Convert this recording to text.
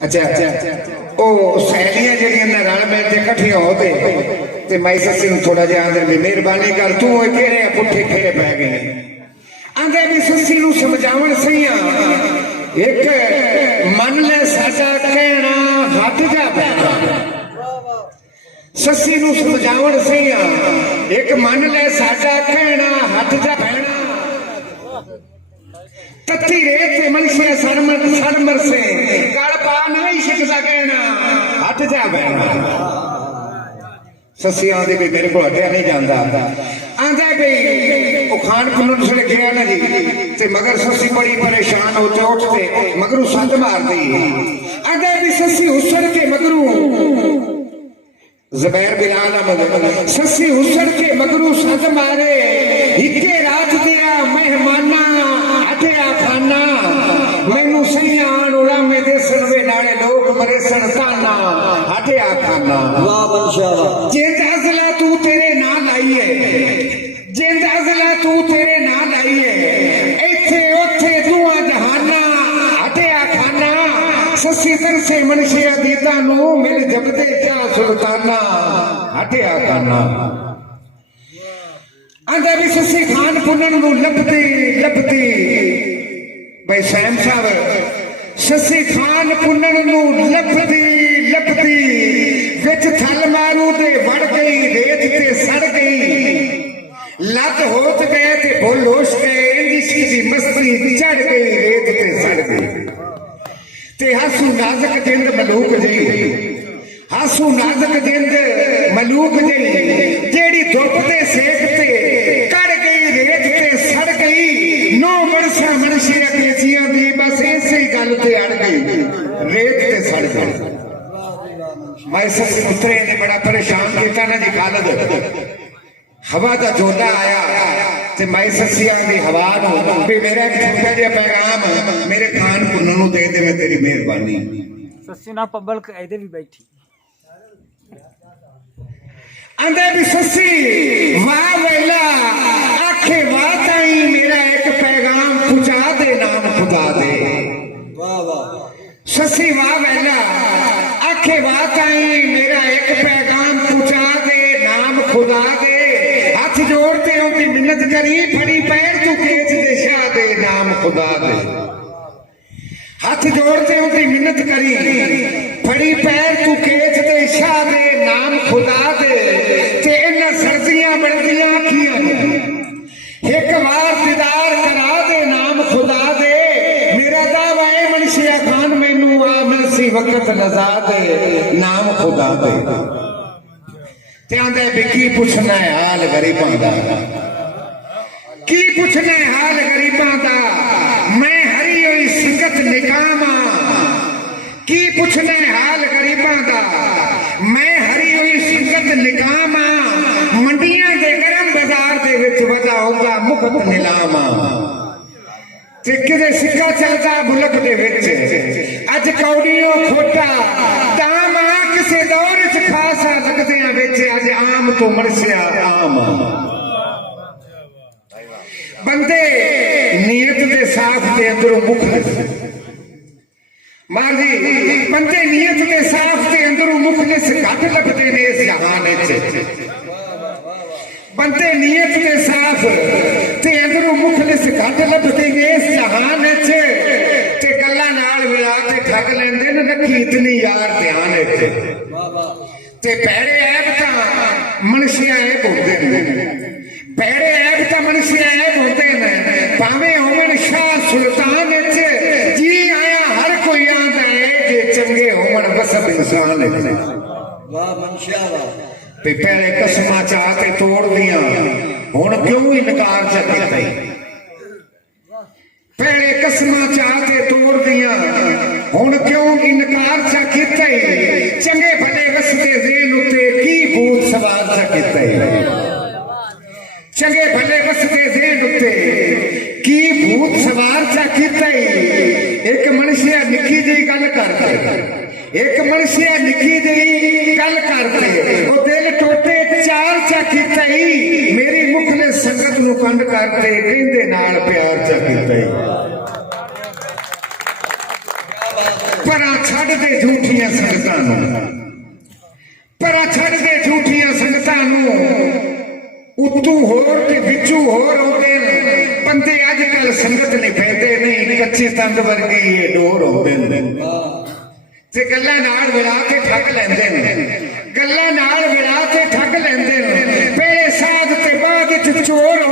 अच्छा ओ सहेलियां जड़ियां रल मिल के कट्ठियां हो ते मैं सस्सी नूं थोड़ा जिहा आंदे भी मेहरबानी कर तू केड़े पुट्ठे फेरे पै गए आंदे भी सस्सी नूं समझावण सही एक मन ले साडा कहना हट जा पैना सस्सी नूं समझावण सही एक मन ले साडा कहना हट जा पैना तत्ती रेत ते मनसिया सरमर से गल पा नहीं शिकदा कहना हट जा बैना सस्सी आंदी भी मेरे को हटिया नहीं जाता आंदा भी वो खान खुनन से गया ना जी ते मगर सस्सी बड़ी परेशान होते उठते मगरू संद मार दी आंदा भी सस्सी हुसर के मगरू ज़ुबैर बिलाल अहमद सस्सी हुसर के मगरू संद मारे इक्के रात दिया मेहमाना हटिया खाना मैनू सही आन उड़ामे दे सनवे नाले लोग मरे सन ताना हटिया खाना वाह बंशावा जिंद अज़ला तू तेरे ना लाइए जिंद अज़ला तू तेरे ना लाइए इत्थे उत्थे दुआ जहाना हटिया खाना सस्सी तर से मनशिया दीता नू मिल जबदे शाह सुल्ताना हटिया खाना आंदा भी सस्सी खान पुनन नू लभदी भाई सैम साहब सस्सी खान पुनन नू लभदी विच थल मारू दे वड़ गई रेत ते सड़ गई लत होत गए ते भुल होश गए इंदी सीधी मस्ती चढ़ गई रेत ते सड़ गई ते हासू नाजक जिंद मलूक जी हासू नाजक जिंद मलूक जी जेड़ी धुप ते सेक ते कड़ गई रेत ते सड़ गई नो मरसा मनशिया केसिया दी बस इसी गल ते अड़ गई रेत ते सड़ गई मैं सस्सी उतरे ने बड़ा परेशान किया ना जी खालद हवा का जोला आया ते मैं सस्सियां दी हवा नूं भी मेरा एक छोटा जिहा पैगाम मेरे खान पुन्नू नूं दे दे तेरी मेहरबानी सस्सी ना पब्लिक ऐदे भी बैठी आंदे भी सस्सी वाह वेला आखे वाह ताई मेरा एक पैगाम पहुंचा दे नाम खुदा दे वाह वाह सस्सी वाह वेला आखे वाह ताई मेरा एक पैगाम पहुंचा दे नाम खुदा दे हाथ जोड़ते हो कि मिन्नत करी फड़ी पैर तू केच दे शाह दे नाम खुदा दे हाथ जोड़ते हो कि मिन्नत करी फड़ी पैर तू केच दे शाह दे नाम खुदा दे ते इन्ना सर्दियां बढ़दियां अखियां एक बार दीदार करा दे नाम खुदा दे मेरा दावा है मनशिया खान मैनू आ मिलसी वक्त लजा दे नाम खुदा दे ते आंदे भी की पुछना है हाल गरीबां दा की पुछना है हाल गरीबां दा मैं हरी हुई संगत निकामा की पुछना है हाल गरीबां दा मैं हरी हुई संगत निकामा मंडियां दे गरम बाजार दे विच वजा होंदा मुफ्त नीलामा ते किते सिक्का चलदा मुल्क दे विच अज कौड़ियों खोटा दाम आ किसे दौर च खासा लगदियां विच अज आम तो मरसिया आम बंदे नीयत दे साफ ते अंदरों मुखलिस मां जी बंदे नीयत दे साफ ते अंदरों मुखलिस घट लगदे ने इस जहान विच बंदे नीयत दे साफ ते अंदरों मुखलिस घट लगदे ने इस जहान विच ते गल्लां नाल मिला के ठग लैंदे ने रखी इतनी यार ध्यान विच ते पैड़े ऐब तां मनशिया ऐब होंदे ने पैड़े ऐब तां मनशिया ऐब होंदे ने भावें होवन शाह सुल्तान विच जी आया हर कोई आंदा है जे चंगे होवन बस इंसान विच वाह मनशिया वाह ते पहले कसमां चाह के तोड़ दियां हुण क्यों इनकार च कीता पहले कसमां चाह के तोड़ दियां हुण क्यों इनकार च कीता चंगे भले रस्ते ज़ेल उत्ते की भूत सवार च कीता चंगे भले रस्ते ज़ेल उत्ते की भूत सवार च कीता एक मनुष्य निक्की जी गल करते एक मनुष्य निक्की जी गल करते वो दिल टोटे चार च कीता मेरी मुखले संगत नूं कंड करते कहंदे नाल प्यार च कीता पर अच्छा ਛੱਡ ਦੇ ਝੂਠੀਆਂ ਸੰਗਤਾਂ ਨੂੰ, ਪਰਾਂ ਛੱਡ ਦੇ ਝੂਠੀਆਂ ਸੰਗਤਾਂ ਨੂੰ। ਉਤੋਂ ਹੋਰ ਤੇ ਵਿੱਚੋਂ ਹੋਰ ਆਉਂਦੇ ਨੇ ਬੰਦੇ। ਅੱਜ ਕੱਲ ਸੰਗਤ ਨਹੀਂ ਪੈਂਦੇ ਨਹੀਂ, ਕੱਚੇ ਤੰਦ ਵਰਗੇ ਇਹ ਡੋਰ ਆਉਂਦੇ ਨੇ ਤੇ ਗੱਲਾਂ ਨਾਲ ਮਿਲਾ ਕੇ ਠੱਗ ਲੈਂਦੇ ਨੇ, ਗੱਲਾਂ ਨਾਲ ਮਿਲਾ ਕੇ ਠੱਗ ਲੈਂਦੇ ਨੇ। ਪਹਿਲੇ ਸਾਧ ਤੇ ਬਾਅਦ ਵਿੱਚ ਚੋਰ